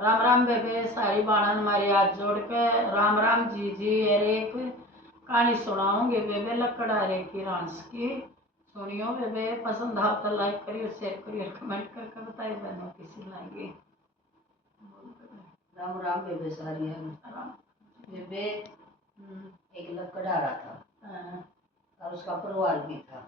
राम राम बेबे सारी बाणन हमारे हाथ जोड़ के राम राम जी जी। अरे एक कहानी सुनाऊंगी बेबे लकड़हारे की रांस की। सुनियो बेबे, पसंद आओ तो लाइक करियो, शेयर करियो, कमेंट करके बताइए बहनों किसी लाएंगे। राम राम बेबे सारी है राम बेबे। एक लकड़हारा था और उसका परिवार भी था।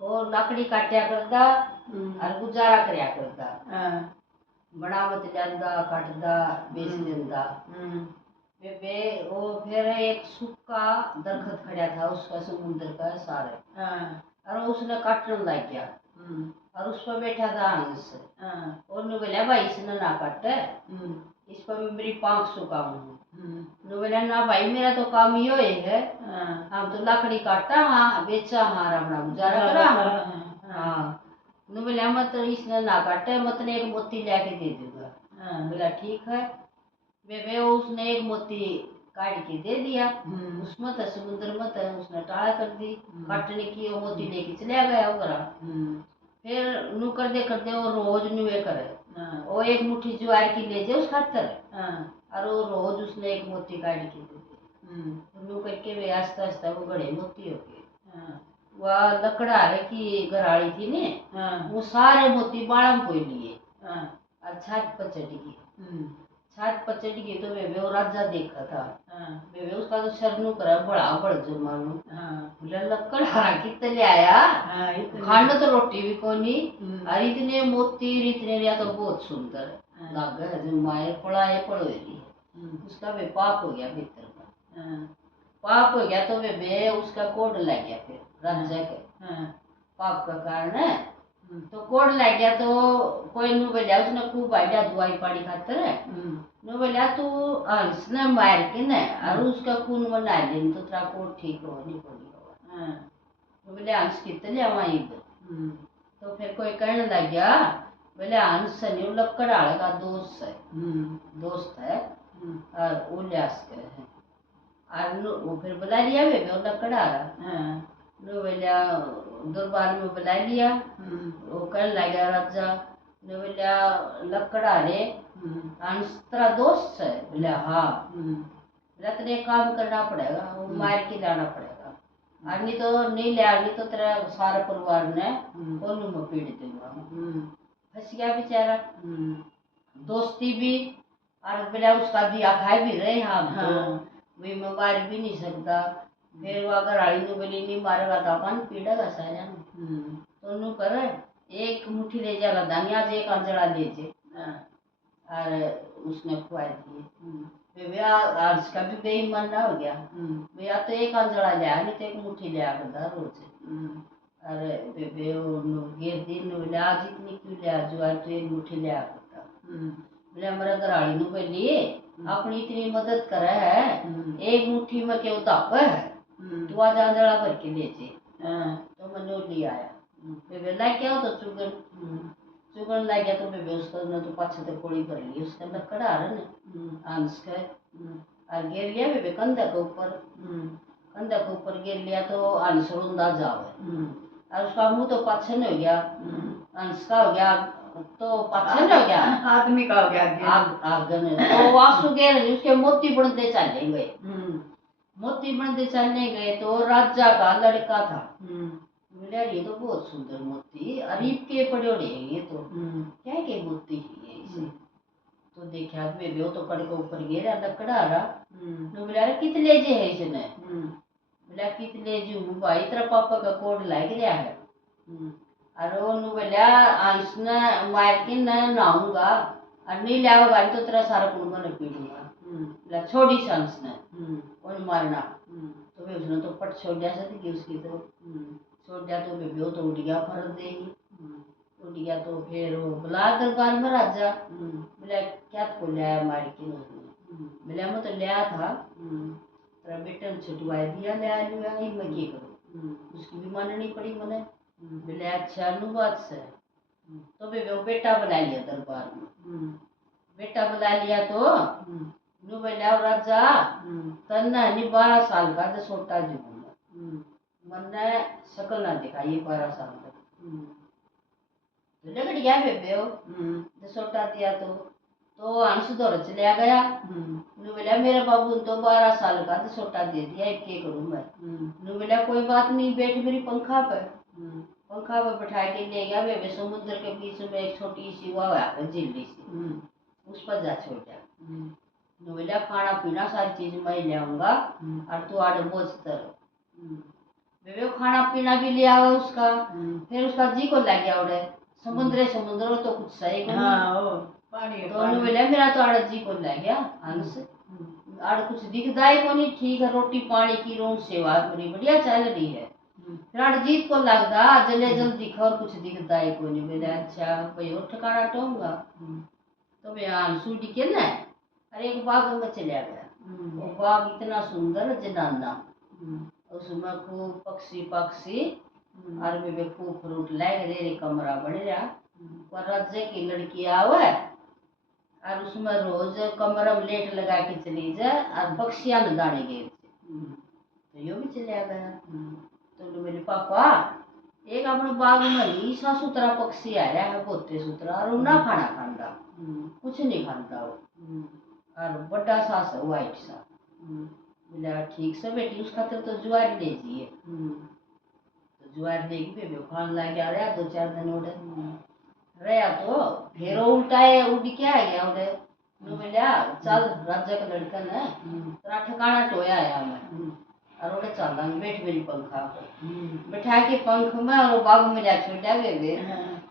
वो लकड़ी काटा करता और गुजारा करया करता। बनावट जांदा काटदा बेच देंदा। बेबे वो फिर एक सूखा दरखत खड़ा था उसका समुद्र का सारे और उसने काटने लग गया और उस पर बैठा था हंस। और ने बोला भाई इसने ना काटे, इस पर मेरी 500 काम हूँ। ने बोला ना भाई मेरा तो काम यो है, हम तो लकड़ी काटा हाँ बेचा हाँ अपना गुजारा करा हाँ। ने बोला मत इसने ना काटे, मत ने एक मोती लेके दे दूंगा। बोला ठीक है। वे उसने एक मोती काट के दे दिया। उसमें तो समुद्र में तो उसने टाला कर दी काटने की। वो मोती लेके चला गया वो घर। फिर नू कर दे वो रोज नुए करे। वो एक मुट्ठी ज्वार की ले जाए उस खातर और वो रोज उसने एक मोती काट के दे दी। नू करके वे आस्ता आस्ता वो बड़े मोती हो गए। वह लकड़हारे की घराड़ी थी ने, वो सारे मोती बाड़ा में पोई लिए और छत पर चढ़ गई। छत पर चढ़ गई तो वे वो राजा देखा था। वे उसका तो शर्म करा बड़ा बड़ जो मानो बोला लकड़हारा कितने ले आया, खाने तो रोटी भी कोनी और इतने मोती इतने लिया तो बहुत सुंदर लागे है जो माए पड़ाए पड़ोरी। उसका वे पाप हो गया भीतर का। पाप हो गया तो वे उसका कोड लग गया फिर राजा के पाप का कारण है। तो कोड लग गया तो कोई नु बोला उसने खूब आइडिया दवाई पानी खातर नु बोला तू हंस ने मार के न और उसका खून बना ले तो तेरा कोड ठीक हो नहीं होगा। तो बोले हंस कितने वहीं तो फिर कोई कहने लग गया बोले हंस नहीं लकड़हारे का दोस्त है, दोस्त है और उल्लास के है और वो फिर बुला लिया वे लकड़हारा नो बोलिया दरबार में बुला लिया। वो कहने लगा राजा ने बोलिया लकड़हारे हंस तेरा दोस्त है। बोले हाँ। बोला तेरे काम करना पड़ेगा, वो मार के लाना पड़ेगा और नहीं तो नहीं लिया नहीं तो तेरा सारे परिवार ने कोनू में पीड़ दूंगा। फंस गया बेचारा दोस्ती भी और बोला उसका दिया खाए भी रहे हम तो वे में मार भी नहीं सकता। फिर वो अगर आई नु बोली नहीं मारेगा तो अपन पीड़ेगा सारा तो नु कर एक मुट्ठी ले जाएगा दानी आज एक अंजड़ा ले जे और उसने खुआ दिए। आज का भी बेईमान ना हो गया भैया तो एक अंजड़ा लिया नहीं तो एक मुट्ठी लिया करता रोज। अरे बेबे गिर दिन बोले आज इतनी क्यों लिया जो आज तो एक मुट्ठी लिया करता। बोले हमारा घराड़ी नु बोली अपनी इतनी मदद करे है एक मुट्ठी में क्यों ताप है तू आज अंजड़ा भर के ले जे तो मैंने ले आया। बेबे ला क्या तो चुगन चुगन लग गया तो बेबे उसका न तो पाछे तो कोड़ी भर ली उसका लकड़हारा ने हंस के और गिर लिया बेबे कंधा के ऊपर। कंधा के ऊपर गिर लिया तो हंस रोंदा जावे और उसका मुंह तो पाछे नहीं हो गया, हंस का हो गया तो पाछे नहीं हो गया, आदमी का हो गया आगे तो आंसू गिर उसके मोती बनते चले गए। मोती बनते चलने गए तो राजा का लड़का था। बोले ये तो बहुत सुंदर मोती अरीब के पड़े ये तो क्या के मोती है इसे। तो देखा बेबे वो तो कड़ के ऊपर गिरा लकड़हारा तो बोला कितने जे है इसने। बोला कितने जी हूँ भाई तेरा पापा का कोड लग गया है और वो बोला इसने मार के न नहाऊंगा और नहीं लाओगा तो तेरा सारा कुंबा न पीड़ूंगा। बोला छोड़ी सांस ने कौन मारना तो वे उसने तो पट छोड़ दिया सकती उसकी तो छोड़ दिया तो बेबे तो उड़ गया फरक देगी उड़ गया तो फिर वो बुला दरबार में राजा। बोला क्या को लिया मार के बोला मैं तो लिया था तेरा बेटा ने छुटवा दिया ले लिया मैं क्या करूँ उसकी भी माननी पड़ी मैंने। बोले अच्छा अनुवाद से तो बेबे बेटा बुला लिया दरबार में। बेटा बुला लिया तो नु बोला राजा तन्ना नहीं 12 साल का तो छोटा जीवन मैंने शकल ना दिखा ये 12 साल का लगड़ गया बेबे हो छोटा दिया तो तो अंश दौड़ चलिया गया। नु बोला मेरे बाबू ने तो 12 साल का तो छोटा दे दिया, एक के करूं मैं। नु बोला कोई बात नहीं, बैठ मेरी पंखा पे। पंखा पे बैठा के ले गया। वे समुद्र के बीच में एक छोटी सी वो है झीली सी, उस पर जा छोड़ा। नु बोला खाना पीना सारी चीज मैं ले आऊंगा और तू आड़े बोझ तर। वे खाना पीना भी ले आवा उसका। फिर उसका जी को लग गया उड़े समुद्र समुद्र तो कुछ सही को नहीं। तो उन्होंने बोला मेरा तो आड़ा जी को लग गया हंस, आड़ कुछ दिखता है को नहीं, ठीक है रोटी पानी की रोन सेवा पूरी बढ़िया चल रही है। फिर आड़ जीत को लगता जले जल दिखा और कुछ दिखता है को नहीं। बोला अच्छा भाई और ठिकाना टोंगा। तो मैं आंसू दिखे ना, अरे एक बाग में चला गया। वो बाग इतना सुंदर जनाना, उसमें खूब पक्षी पक्षी और में खूब फ्रूट लग रहे, कमरा बन रहा। और राज्य की लड़की आवे और उसमें रोज कमरा में लेट लगा के चली जाए और पक्षियां न दाने गए। तो यो भी चले गया। तो मेरे पापा एक अपने बाग में ही साफ सुथरा पक्षी आ रहा है, बहुत सुथरा, और ना खाना खाता, कुछ नहीं खाता वो, और बड़ा सा व्हाइट सा। बोला ठीक से बेटी उस खातिर तो ज्वार ले जाइए। तो ज्वार लेके भी खान लग गया रहा 2-4 दिन उड़े रहा। तो फिर उल्टाए उड़ के आ गया उड़े। बोला चल राजा का लड़का ने तेरा ठिकाना टोया आया मैं, और उड़े चल बैठ मेरी पंखा बैठा के पंख में और बाग में जा छोड़ा वे।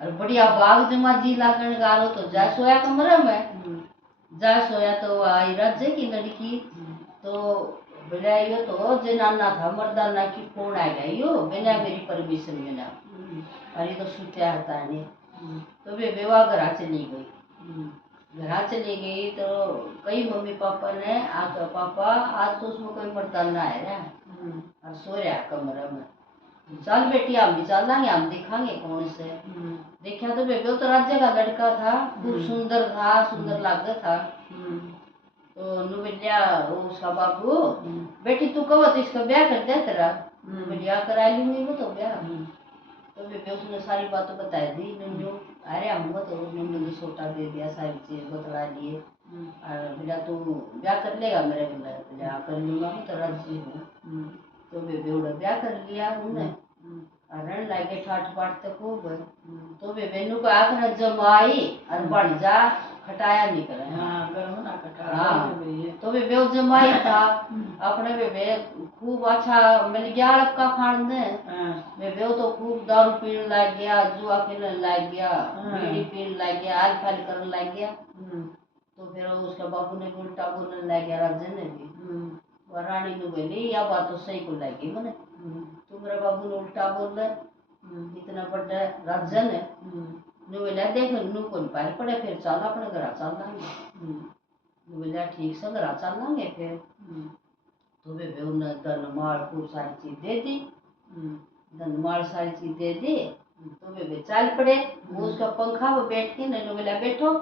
और बढ़िया बाग जमा जी लागन गारो तो जा सोया कमरे में। जा सोया तो आई राज्य की लड़की। तो बोला यो तो जनाना था मर्दाना की फोन आ गया यो बिना मेरी परमिशन बिना, अरे तो सुत्या था नहीं। तो वे बेवा घरा चली गई। घरा चली गई तो कई मम्मी पापा ने आकर पापा आज तो उसमें कोई मर्दाना है रहा और सो रहा कमरे में, चल बेटी हम भी चल लांगे, हम दिखाएंगे कौन से। देखा तो बेबे तो राज्य का लड़का था, खूब सुंदर था, सुंदर लागता था। तो नुबिलिया उसका बाबू बेटी तू कहो तो इसका ब्याह कर दे तेरा। नुबिलिया करा लूंगी वो तो ब्याह। तो बेबे उसने सारी बातें बता दी नन्नू। अरे हमको तो नन्नू ने छोटा दे दिया, सारी चीज बतला लिए। और बोला तू ब्याह कर लेगा मेरे, बोला कर लूंगा मैं तो राजी हूँ। तो बेबे उड़ा ब्याह कर लिया उन्हें और रहने लगे ठाठ बाट तक खूब। तो बेबे नु को आखना जमाई और बन जा खटाया नहीं करे। तो बेबे जमाई था अपने बेबे खूब अच्छा मिल गया लक्का खान दे। बेबे तो खूब दारू पीने लग गया, जुआ खेलने लग गया, बीड़ी पीने लग गया, आल फाल करने लग गया। तो फिर उसके बाबू ने उल्टा बोलने लग गया राजा ने भी। रानी ने बोली या बात तो सही को लगी मैंने, तुम्हारे बाबू ने उल्टा बोल इतना बड़ा राजा ने। बोला देख नू को पार पड़े फिर चल अपने घर चल लांगे। बोला ठीक से घर चल लांगे फिर। तो बेबे उन्हें धनमाल खूब सारी चीज दे दी, धनमाल सारी चीज दे दी। तो बेबे चल पड़े। वो उसका पंखा पे बैठ के नैनो बोला बैठो,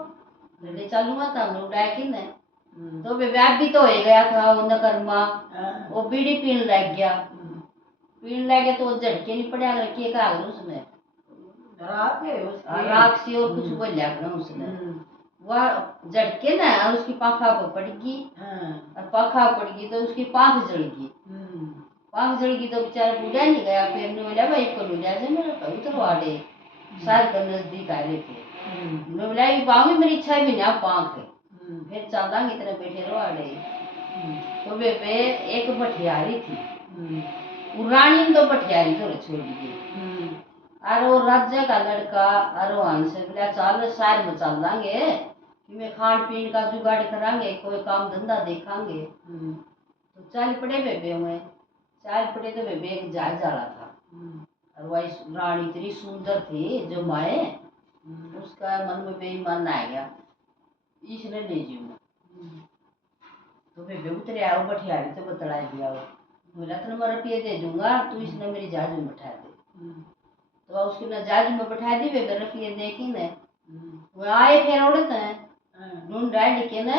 ले चलूंगा तो हमने उड़ाया कि नहीं। तो बेबे आप भी तो हो गया था वो नकरमा, वो बीड़ी पीने लग गया। पीने लग गया तो वो झटके नहीं पड़ा अगर के का उसने राख सी और कुछ बोलिया कर उसने। वह झटके ना और उसकी पाखा पर पड़ गई, और पाखा पड़ गई तो उसकी पाख जल गई। पाख जल गई तो बेचारा बूढ़ा नहीं गया। फिर ने बोला भाई को लिया जाए मेरे को उतरवाड़े शायद का नजदीक आ रहे थे। ने बोला ये पाँव मेरी इच्छा भी ना पाँख फिर चलांगे इतने बैठे रवाड़े। तो बेबे एक भटियारी थी, रानी तो भटियारी तो छोड़ दी। और वो राज्य का लड़का और वहां से बोला चल शहर में चल लांगे कि मैं खान पीन का जुगाड़ करांगे, कोई काम धंधा देखांगे। तो चल पड़े बेबे में, चल पड़े तो बेबे एक जहाज जा रहा था। और वही रानी इतनी सुंदर थी जो माए, उसका मन में बेईमान आ गया इसने ले जाऊंगा। तो बेबे उतरे आओ भटियारी तो बतला दिया, बोला तो मैं रुपये दे दूंगा तू इसने मेरी जहाज में बैठा दे। तो उसकी ना जहाज में बैठा दी बेबे रुपये दे के न। वो आए फिर उड़त हैं ढूंढ डाल के न।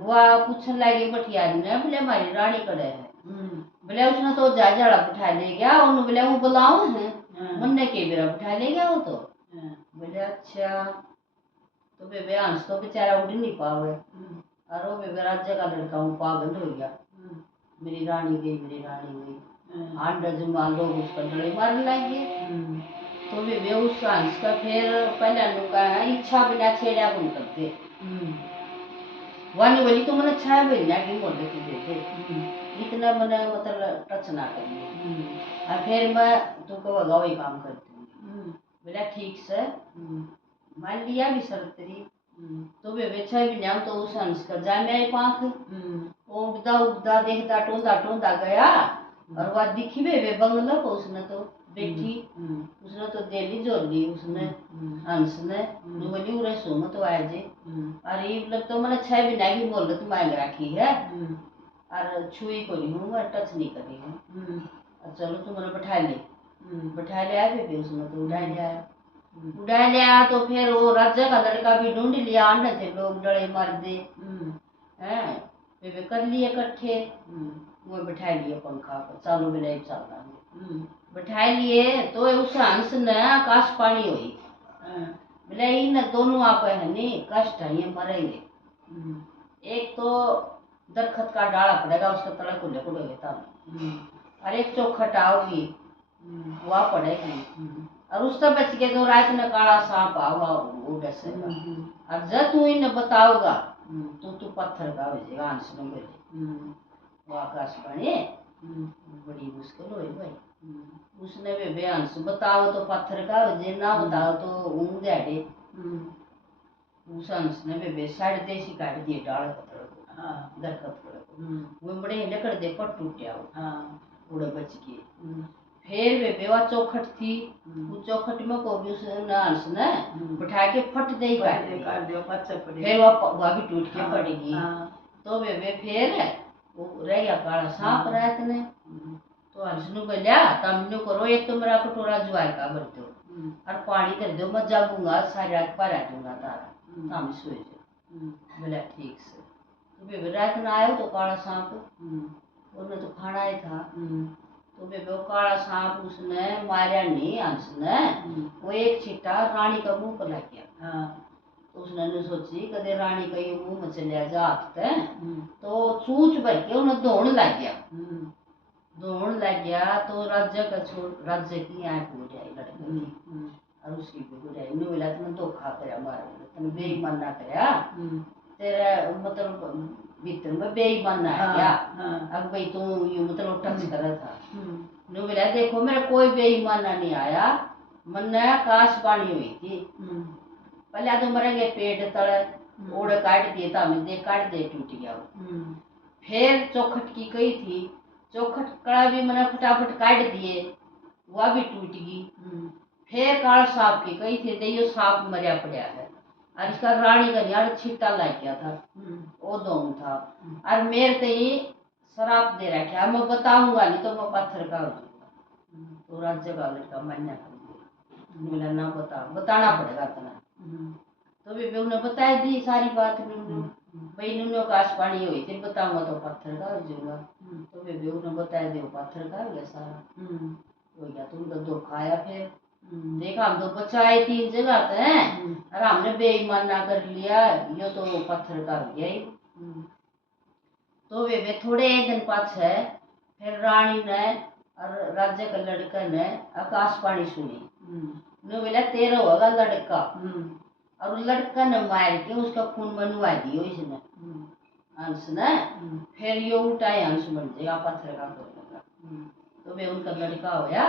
वह पूछने लगी भटियारी ने बोले हमारी रानी कड़े है। बोले उसने तो जहाज वाला बैठा ले गया, उन्होंने बोले वो बुलाओ है मन्ने के बेरा बैठा ले गया वो तो। बोले अच्छा। तो बेबे हंस तो बेचारा उड़ नहीं पावे, और वो बेबे राज्य का लड़का हूँ पागल हो गया, मेरी रानी गई, मेरी रानी गई, 8 मान लोग उसका डरे मारने लगे। तो बेबे उस हंस का फिर पहले अनुका इच्छा बिना छेड़ा बन करते वानी बोली तो मैंने छाया बिना की बोल देती देते इतना मैंने मतलब टच ना करिए, और फिर मैं तुमको लगाओ ये काम करती हूँ, बोला ठीक से मान लिया भी शर्त तेरी। तो वे बेचा भी जाऊं तो उस हंस का जा मैं पांख वो उड़ता उड़ता देखता टोंदा टोंदा गया, और वह दिखी वे बंगला को उसने तो बैठी, उसने तो दिल्ली जोड़ ली उसने हंस ने बोली उरे सोम तो आए जे, अरे मतलब तो मैंने 6 महीना की मोहलत मांग रखी है, और छुई को नहीं हूँ, टच नहीं करी हूँ, चलो तू मैंने बैठा ले आए बेबे, उसने तो उड़ा लिया तो फिर वो राजा का लड़का भी ढूंढ लिया, आने थे लोग डरे मार दे हैं, बेबे कर लिए इकट्ठे, वो बैठा लिए पंखा पर, चालू बिना चल रहा बैठा लिए। तो उस हंस ने आकाश पानी हुई बोले इन दोनों आप है नहीं कष्ट है ये मरेंगे, एक तो दरखत का डाला पड़ेगा उसके तले को लेकर होता, और एक चौखट आओगी वह पड़ेगी, और उससे बच के तो रात में काला सांप आवा वो डसेगा, और जब तू इन्हें बताओगा तो तू पत्थर का हो जाएगा, हंस ने बोले वो आकाश बने बड़ी मुश्किल हुई भाई, उसने भी बेहंस बताओ तो पत्थर का हो जाए, ना बताओ तो ऊँग जाए, उस हंस ने भी साढ़े देसी काट दिए डाल पत्थर को दरखत को, वो बड़े लकड़ दे पर टूट गया उड़े बच गए। फिर वे बेवा चौखट थी, उस चौखट में को भी उस हंस ने बैठा के फट दे काट दिया, फिर वह भी टूट के पड़ेगी। तो वे फिर वो रह गया काला सांप रात ने, तो हंस नु बोलिया तमनु करो एक तो मेरा कटोरा ज्वार का भर दो और पानी कर दो, मैं जागूंगा सारी रात पर दूंगा तारा ताम सोए जाओ, बोला ठीक से। तो वे रात में आयो तो काला सांप उन्हें तो खाना ही था, तो वे वो काला सांप उसने मारा नहीं हंस ने, वो एक छिट्टा रानी का मुंह पर लग गया, तो उसने ने सोची कदे रानी का ये मुंह में चलिया जात है, तो चूच भर के उन्हें दौड़ लग गया, तो राज्य का छोड़ राज्य की आंख हो जाए लड़के की, और उसकी भी हो जाए इन बोला तुमने धोखा करया मारा तुमने बेईमान ना करया, तेरा मतलब भीतर में बेईमान ना है क्या, अब भाई तू यू मतलब टच करा था नु बोला देखो मेरा कोई बेईमान नहीं आया, मन आकाशवाणी हुई थी, पहले तो मरेंगे पेट तले ओढ़ काट दिए था, मैं देख काट दे टूट गया, फिर चौखट की गई थी, चौखट कड़ा भी मैंने फटाफट काट दिए वह भी टूट गई, फिर काला सांप की गई थी देखियो सांप मरिया पड़ा है, और इसका रानी का यार छिट्टा लग गया था, वो दोनों था, और मेरे तो ये शराब दे रखा मैं बताऊंगा नहीं तो मैं पत्थर का हो जाऊंगा, तो राज्य का लड़का मन्या कर दिया, बोला ना बताना पड़ेगा इतना, तो भी उन्हें बता दी सारी बात, भाई नुनो काश पानी हुई थी बताऊंगा तो पत्थर का हो जाऊंगा, तो वे उन्हें बता दे पत्थर का हो गया सारा, हो गया तुम तो धोखा आया, फिर देखा हम तो बचाए 3 जगह थे, और हमने बेईमान ना कर लिया, यो तो पत्थर का हो गया ही। तो वे थोड़े दिन पाछे फिर रानी ने और राज्य के लड़के ने आकाशवाणी सुनी, नो बोला तेरा होगा लड़का, और लड़का ने मार के उसका खून बनवा दियो इसने हंस ने, फिर यो उठाए हंस बन जाएगा पत्थर का होगा, तो वे उनका लड़का होया,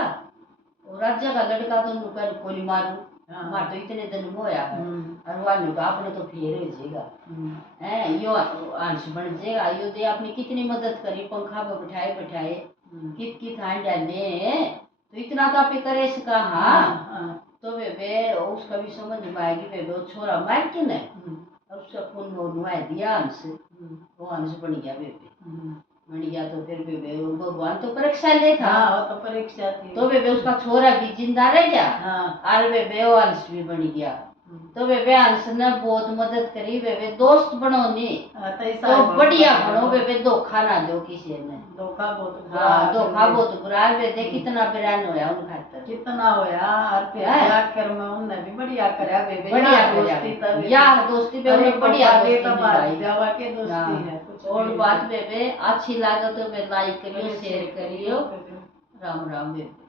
और राज्य का लड़का तो नुका कोली मारू मार तो इतने दिन में होया है, और वह नुका अपने तो फेर हो जाएगा हैं, यो हंस बन जाएगा, यो दे अपनी कितनी मदद करी पंखा पर बैठाए कित हाथ डालने, तो इतना तो आप करे इसका तो वे उसका भी समझ में आएगी, वे वो छोरा मार के न और उसका खून नुआ दिया हंस, वो हंस बन गया बेबे बन गया, तो फिर बेबे भगवान तो परीक्षा ले था, तो परीक्षा थी, तो बेबे उसका छोरा भी जिंदा रह गया, और बेबे वो हंस भी बन गया, तो बेबे हंस ने बहुत मदद करी बेबे दोस्त बनोनी तो बढ़िया बनो बेबे धोखा ना दो किसी ने धोखा बहुत हाँ धोखा बहुत बुरा बेबे कितना बिरान होया उन खातर कितना होया और फिर आखिर में उनने भी बढ़िया करया बेबे बढ़िया दोस्ती तब या दोस्ती पे उन्हें बढ़िया दोस्ती निभाई जावा के दोस्ती है कुछ और बात बेबे अच्छी लगे तो लाइक करियो शेयर करियो राम राम बेबे।